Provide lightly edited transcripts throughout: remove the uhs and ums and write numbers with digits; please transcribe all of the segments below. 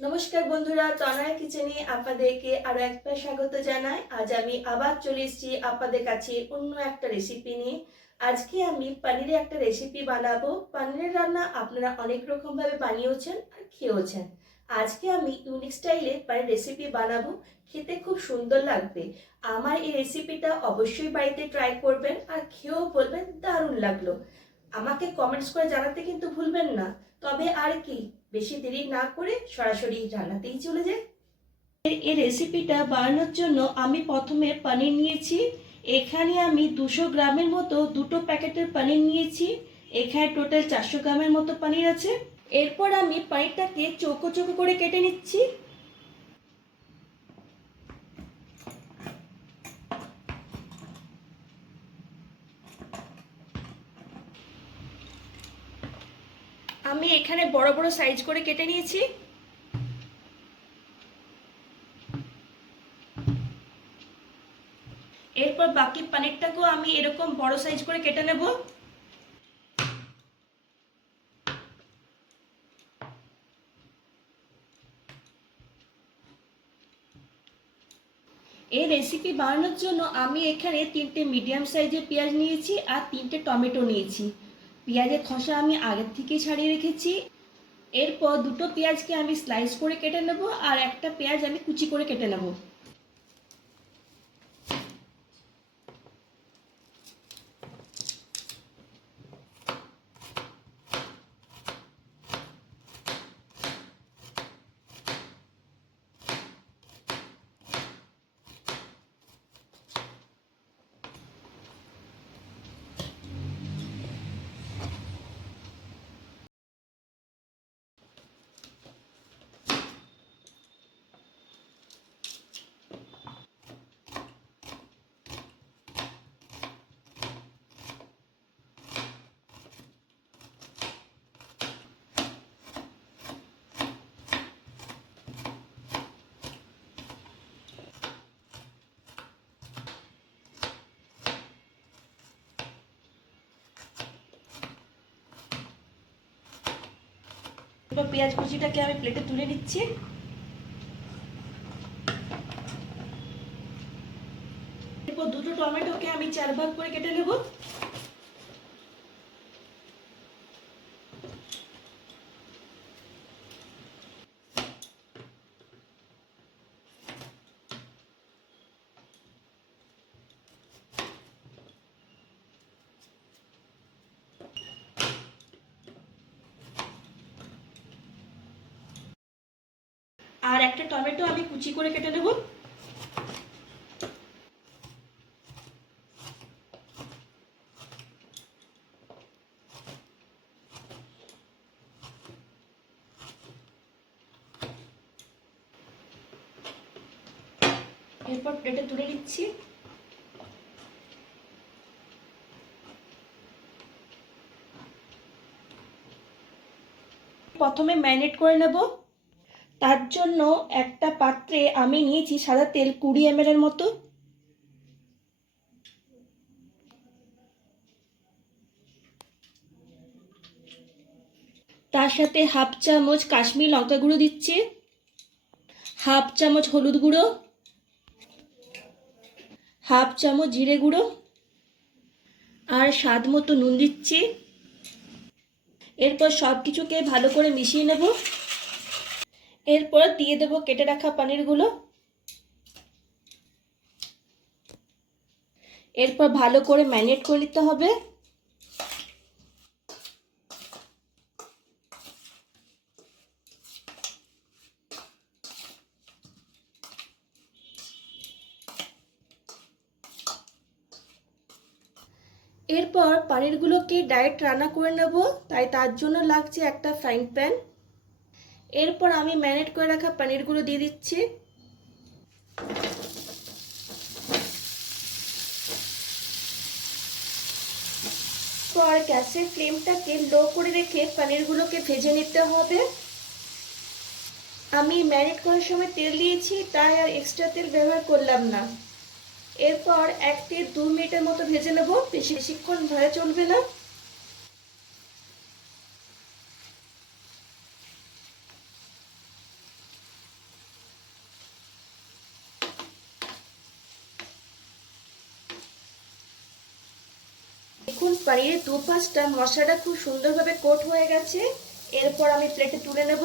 নমস্কার বন্ধুরা, তনয়া কিচেনে আপনাদেরকে আরো একবার স্বাগত জানাই। আজ আমি আবার চলে এসেছি আপনাদের কাছে অন্য একটা রেসিপি নিয়ে। আজকে আমি পনিরের একটা রেসিপি বানাবো। পনিরের রান্না আপনারা অনেক রকম ভাবে বানিয়েছেন আর খেয়েওছেন। আজকে আমি ইউনিক স্টাইলে পনির রেসিপি বানাবো, খেতে খুব সুন্দর লাগবে। আমার এই রেসিপিটা অবশ্যই বাড়িতে ট্রাই করবেন আর খেয়েও বলবেন দারুণ লাগলো। আমাকে কমেন্টস করে জানাতে কিন্তু ভুলবেন না। তবে আর কি, বেশি দেরি না করে সরাসরি রান্নাতেই চলে যাই। এই রেসিপিটা বানানোর জন্য আমি প্রথমে পনির নিয়েছি। এখানে আমি 200 গ্রামের মতো দুটো প্যাকেটের পনির নিয়েছি। এখানে টোটাল 400 গ্রামের মতো পনির আছে। এরপর আমি পনিরটাকে চৌকো চৌকো করে কেটে নিচ্ছি। আমি এখানে বড় বড় সাইজ করে কেটে নিয়েছি। এরপর বাকি পনিরটাকেও আমি এরকম বড় সাইজ করে কেটে নেব। এই রেসিপি বানানোর জন্য আমি এখানে 3টে মিডিয়াম সাইজের পেঁয়াজ নিয়েছি আর 3টে টমেটো নিয়েছি। পেঁয়াজের খোসা আমি আগের থেকেই ছাড়িয়ে রেখেছি। এরপর দুটো পেঁয়াজকে আমি স্লাইস করে কেটে নেব আর একটা পেঁয়াজ আমি কুচি করে কেটে নেব। এবার পেঁয়াজ কুচিটাকে আমি প্লেটে তুলে নিচ্ছি। এরপর দুটো টমেটোকে আমি 4 ভাগ করে কেটে নেব। আর একটা টমেটো আমি কুচি করে কেটে নেব। এরপর প্লেটে তুলে নিচ্ছি। প্রথমে ম্যারিনেট করে নেব। তার জন্য একটা পাত্রে আমি নিয়েছি সাদা তেল 20 ml এর মতো। তার সাথে হাফ চামচ কাশ্মীরি লঙ্কা গুঁড়ো দিচ্ছি, হাফ চামচ হলুদ গুঁড়ো, হাফ চামচ জিরে গুঁড়ো আর স্বাদ মতো নুন দিচ্ছি। এরপর সব কিছুকে ভালো করে মিশিয়ে নেব। এরপর দিয়ে দেব কেটে রাখা পনিরগুলো। এরপর ভালো করে ম্যারিনেট করে নিতে হবে। এরপর পনিরগুলোকে ডাইরেক্ট রান্না করে নেব, তাই তার জন্য লাগছে একটা ফ্রাইং প্যান। এরপর আমি ম্যারিনেট করে রাখা পনিরগুলো দিয়ে দিচ্ছি। পর গ্যাসের ফ্লেমটাকে লো করে রেখে পনিরগুলোকে ভেজে নিতে হবে। আমি ম্যারিনেট করার সময় তেল দিয়েছি, তাই আর এক্সট্রা তেল ব্যবহার করলাম না। এরপর 1 থেকে 2 মিনিটের মতো ভেজে নেব, বেশিক্ষণ ভাজা চলবে না। পানিরের দুপাশটা মশলাটা খুব সুন্দরভাবে কোট হয়ে গেছে। এরপর আমি প্লেটে তুলে নেব।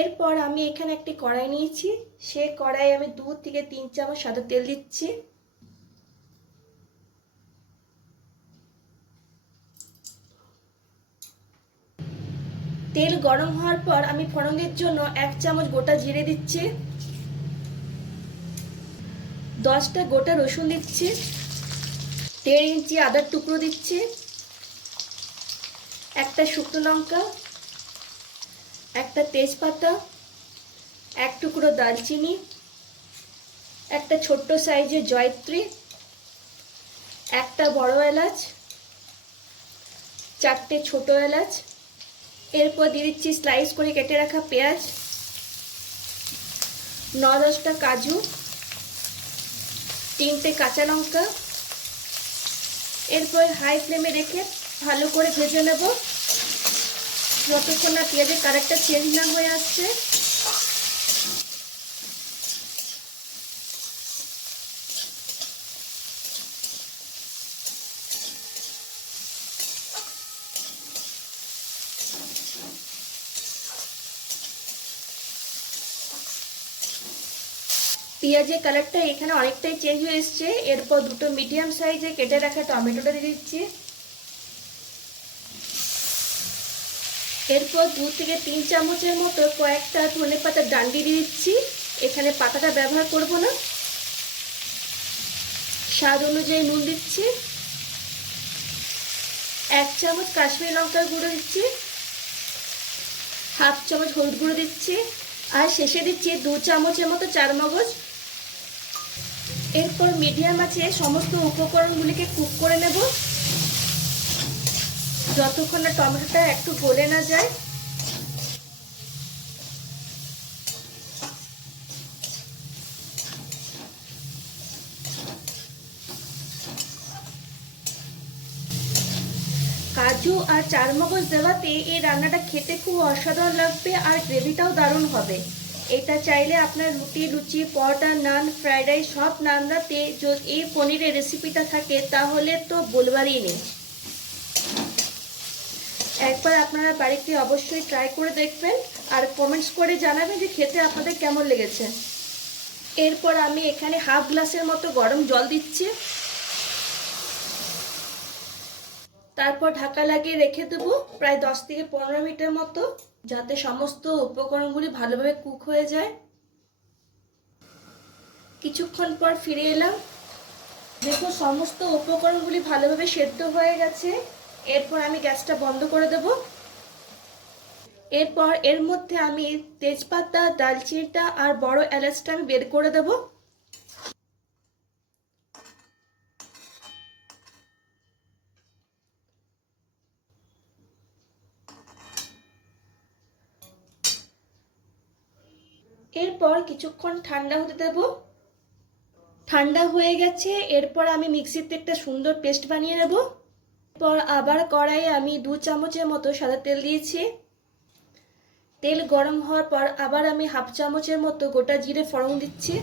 এরপর আমি এখানে একটি কড়াই নিয়েছি, সেই কড়াইয়ে আমি 2 থেকে 3 চামচ সাদা তেল দিচ্ছি। তেল গরম হওয়ার পর আমি ফোড়নের জন্য 1 চামচ গোটা জিরে দিচ্ছি, 10টা গোটা রসুন দিচ্ছি, 1.5 ইঞ্চি আদার টুকরো দিচ্ছি, একটা শুকনো লঙ্কা, একটা তেজপাতা, 1 টুকরো দারচিনি, একটা ছোট্ট সাইজের জয়ত্রী, একটা বড় এলাচ, 4টে ছোট এলাচ। এরপর দিয়ে দিচ্ছি স্লাইস করে কেটে রাখা পেঁয়াজ, 9-10টা কাজু, 3টে কাঁচা লঙ্কা। এরপর হাই ফ্লেমে রেখে ভালো করে ভেজে নেব যতক্ষণ না পেঁয়াজের কালারটা চেঞ্জ না হয়ে আসছে। পেঁয়াজের কালারটা এখানে অনেকটাই চেঞ্জ হয়ে এসছে। এরপর 2টো মিডিয়াম সাইজে কেটে রাখা টমেটোটা দিয়ে দিচ্ছি। এরপর 2 থেকে 3 চামচের মতো কয়েকটা ধনেপাতার ডান্ডি দিয়ে দিচ্ছি, এখানে পাতাটা ব্যবহার করব না। স্বাদ অনুযায়ী নুন দিচ্ছি, 1 চামচ কাশ্মীরি লঙ্কার গুঁড়ো দিচ্ছি, 1/2 চামচ হলুদ গুঁড়ো দিচ্ছি, আর শেষে দিচ্ছি 2 চামচের মতো চারমগজ। এরপর মিডিয়াম আঁচে সমস্ত উপকরণগুলিকে কুক করে নেব যতক্ষণ না টমেটোটা একটু গলে না যায়। কাজু আর চারমগজ দেওয়াতে এই রান্নাটা খেতে খুব অসাধারণ লাগবে আর গ্রেভিটাও দারুণ হবে। এটা চাইলে আপনার রুটি, লুচি, পরোটা, নান, ফ্রাইড রাইস সব রান্নাতে যদি এই পনিরের রেসিপিটা থাকে তাহলে তো বলবারই নেই। একবার আপনারা বাড়িতে অবশ্যই ট্রাই করে দেখবেন আর কমেন্টস করে জানাবেন যে খেতে আপনাদের কেমন লেগেছে। এরপর আমি এখানে 1/2 গ্লাসের মতো গরম জল দিচ্ছি, তারপর ঢাকা লাগিয়ে রেখে দেবো প্রায় 10 থেকে 15 মিনিটের মতো, যাতে সমস্ত উপকরণগুলি ভালোভাবে কুক হয়ে যায়। কিছুক্ষণ পর ফিরে এলাম, দেখুন সমস্ত উপকরণগুলি ভালোভাবে সেদ্ধ হয়ে গেছে। এরপর আমি গ্যাসটা বন্ধ করে দেব। এরপর এর মধ্যে আমি তেজপাতা, দারচিনিটা আর বড় এলাচটা আমি বের করে দেব। এরপর কিছুক্ষণ ঠান্ডা হতে দেব। ঠান্ডা হয়ে গেছে, এরপর আমি মিক্সিতে একটা সুন্দর পেস্ট বানিয়ে নেব। এরপর আবার কড়াইয়ে আমি 2 চামচের মতো সাদা তেল দিয়েছি। তেল গরম হওয়ার পর আবার আমি 1/2 চামচের মতো গোটা জিরে ফোড়ন দিচ্ছি।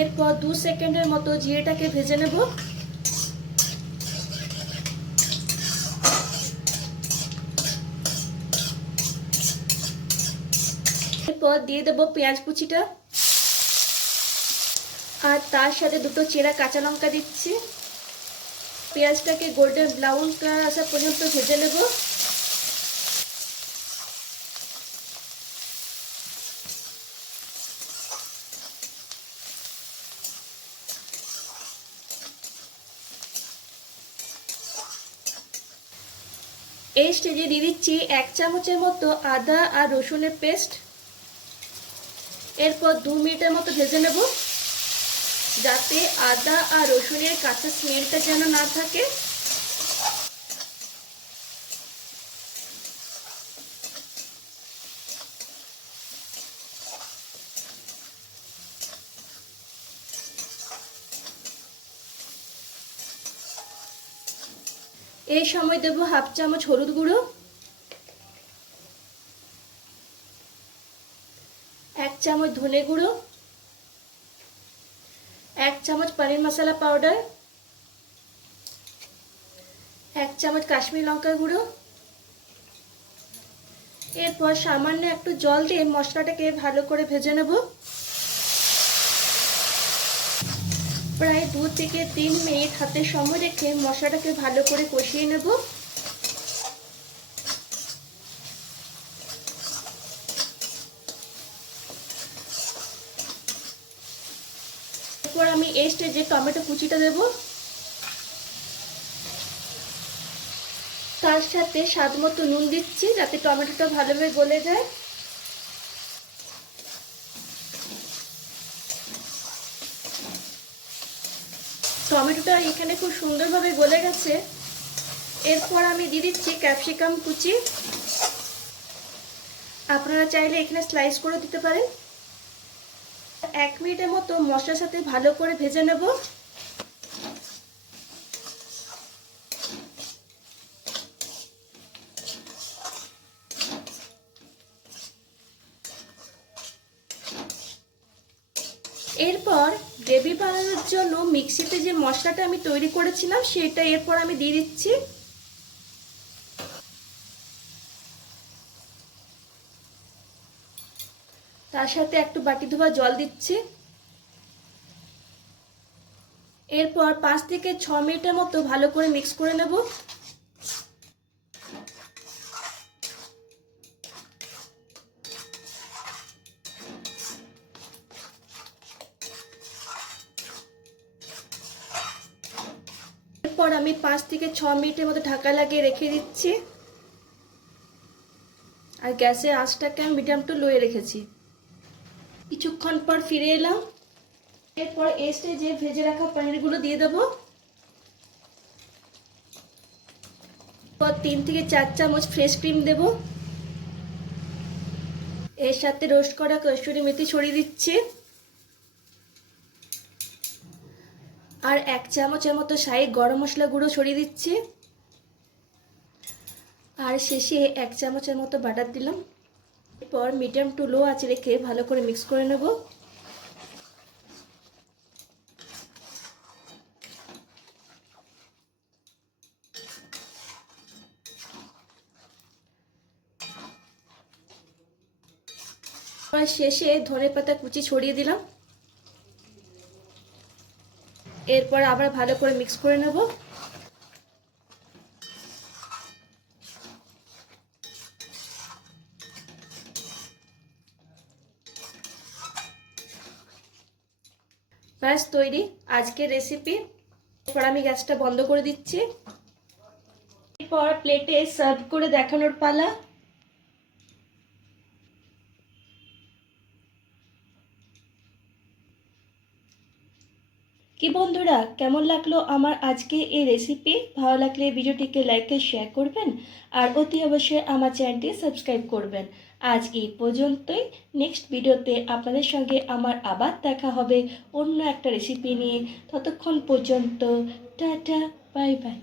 এরপর 2 সেকেন্ডের মতো জিরেটাকে ভেজে নেব। এরপর দিয়ে দেবো পেঁয়াজ কুচিটা আর তার সাথে 2টো চেরা কাঁচা লঙ্কা দিচ্ছি। পেঁয়াজটাকে গোল্ডেন ব্রাউন কালার আসা পর্যন্ত ভেজে নেব। এই স্টেজে দিয়ে দিচ্ছি 1 চামচের মতো আদা আর রসুনের পেস্ট। এরপর 2 মিনিটের মতো ভেজে নেব যাতে আদা আর রসুনের কাঁচা স্মেলটা যেন না থাকে। এই সময় দেব 1/2 চামচ হলুদ গুঁড়ো, চামচ ধনে গুঁড়ো, 1 চামচ পনির মশলা পাউডার, 1 চামচ কাশ্মীরি লঙ্কার গুঁড়ো। এরপর সামান্য একটু জল দিয়ে মশলাটাকে ভালো করে ভেজে নেব। প্রায় 2 থেকে 3 মিনিট হাতে সময় রেখে মশলাটাকে ভালো করে কষিয়ে নেব। এরপর আমি এই স্টেজে টমেটো কুচিটা দেব, তার সাথে স্বাদ মতো নুন দিচ্ছি যাতে টমেটোটা ভালোভাবে গলে যায়। টমেটোটা এখানে খুব সুন্দরভাবে গলে গেছে। এরপর আমি দিয়ে দিচ্ছি ক্যাপসিকাম কুচি, আপনারা চাইলে এখানে স্লাইস করে দিতে পারেন। 1 মিনিটের মতো মশলার সাথে ভালো করে ভেজে নেব। এরপর গ্রেভি বানানোর জন্য মিক্সিতে যে মশলাটা আমি তৈরি করেছিলাম সেটা এরপর আমি দিয়ে দিচ্ছি। তার সাথে একটু বাটি ধোয়া জল দিচ্ছি। এরপর 5 থেকে 6 মিনিটের মতো ভালো করে মিক্স করে নেব। এরপর আমি 5 থেকে 6 মিনিটের মতো ঢাকা লাগিয়ে রেখে দিচ্ছি। আর গ্যাসের আঁচটাকে আমি মিডিয়াম টু লোয়ে রেখেছি। কিছুক্ষণ পর ফিরে এলাম। এরপর এই স্টেজে ভেজে রাখা পনিরগুলো দিয়ে দেবো। 3 থেকে 4 চামচ ফ্রেশ ক্রিম দেব। এর সাথে রোস্ট করা কসুরি মেথি ছড়িয়ে দিচ্ছি। আর 1 চামচের মতো শাহি গরম মশলা গুঁড়ো ছড়িয়ে দিচ্ছি। আর শেষে 1 চামচের মতো বাটার দিলাম। এরপর মিডিয়াম টু লো আঁচে রেখে ভালো করে মিক্স করে নেব। আর শেষে ধনেপাতা কুচি ছড়িয়ে দিলাম। এরপর আবার ভালো করে মিক্স করে নেব। ব্যাস তৈরি আজকের রেসিপি। এরপর আমি গ্যাসটা বন্ধ করে দিচ্ছি। এরপর প্লেটে সার্ভ করে দেখানোর পালা। কি বন্ধুরা, কেমন লাগলো আমার আজকে এই রেসিপি? ভালো লাগলে ভিডিওটিকে লাইক আর শেয়ার করবেন আর অতি অবশ্যই আমার চ্যানেলটি সাবস্ক্রাইব করবেন। আজ এই পর্যন্তই। নেক্সট ভিডিওতে আপনাদের সঙ্গে আমার আবার দেখা হবে অন্য একটা রেসিপি নিয়ে। ততক্ষণ পর্যন্ত টাটা, বাই বাই।